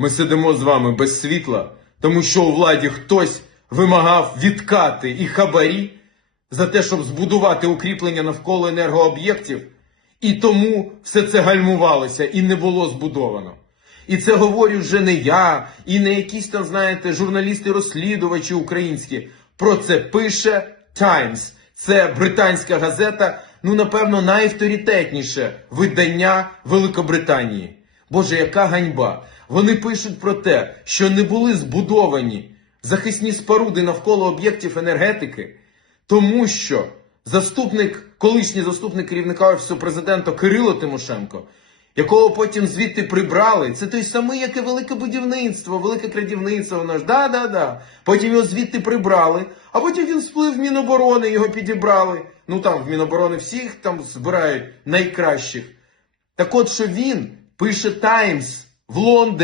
Ми сидимо з вами без світла, тому що у владі хтось вимагав відкати і хабарі за те, щоб збудувати укріплення навколо енергооб'єктів, і тому все це гальмувалося і не було збудовано. І це говорю вже не я, і не якісь там, знаєте, журналісти-розслідувачі українські. Про це пише Times. Це британська газета, ну напевно, найавторитетніше видання Великобританії. Боже, яка ганьба! Вони пишуть про те, що не були збудовані захисні споруди навколо об'єктів енергетики, тому що заступник, колишній заступник керівника офісу президента Кирило Тимошенко, якого потім звідти прибрали, це той самий, як і велике будівництво, велике крадівництво. Воно да-да-да. Потім його звідти прибрали, а потім він сплив в Міноборони, його підібрали. Ну там в Міноборони всіх там збирають найкращих. Так от, що він пише Таймс в Лондоні.